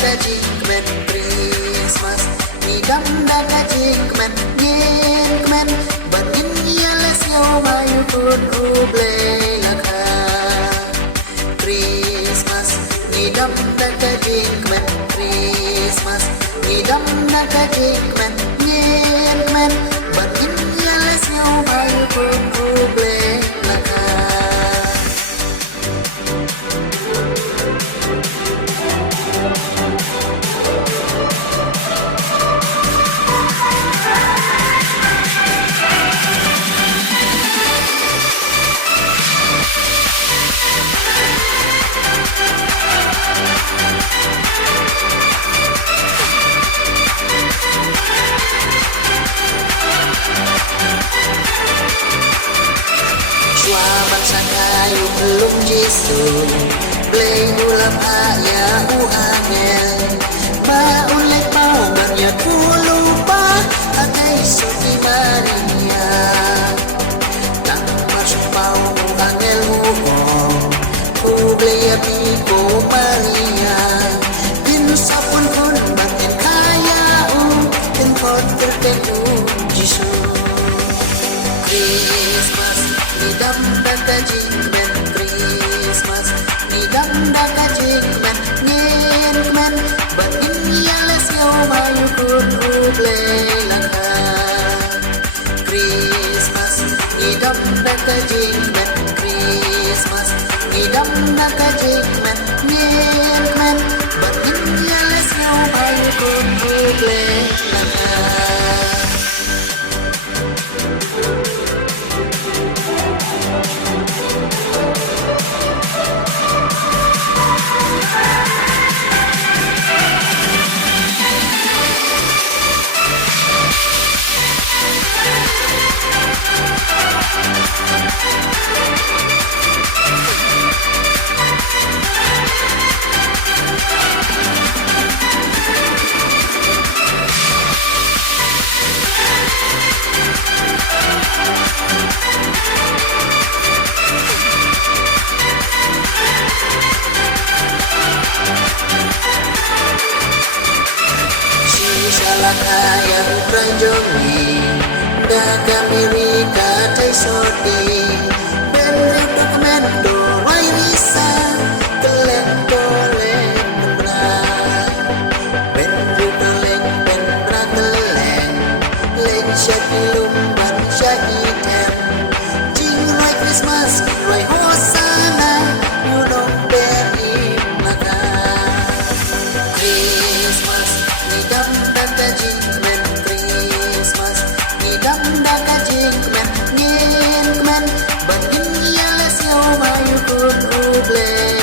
Kajikmen Christmas Idam na kajikmen Yinkmen Batin yalas yaw mayu kun ruble laka Christmas Idam na kajikmen Christmas Idam na kajikmen Yinkmen Batin yalas yaw mayu kun ruble laka Kayu belum Yesu Blay ulam ya angel Maulik mau banyak ku lupa Atai suti Maria Tak masuk mau angel muko Ku blay apiku Maria Binu sapun pun batin kaya Tin kot tertentu Yesu Christmas Idam dan kajikmen Christmas Idam dan kajikmen Nginkmen Batin yalas yaw mayu kun ruble laka Christmas Idam dan kajikmen Christmas Idam dan kajikmen Nginkmen Batin yalas yaw mayu kun ruble laka Kaya pranjoni Daga Amerika tay soti Benri dokumento Wai risa Telento leng bra Benri doleng ben bra teleng Leng syaki lumban syaki tem Jing rai Christmas rai Hosanna You know Benny maka Christmas Idam dan kajikmen Christmas Idam dan kajikmen Nginkmen Batin yalas yaw mayu kun ruble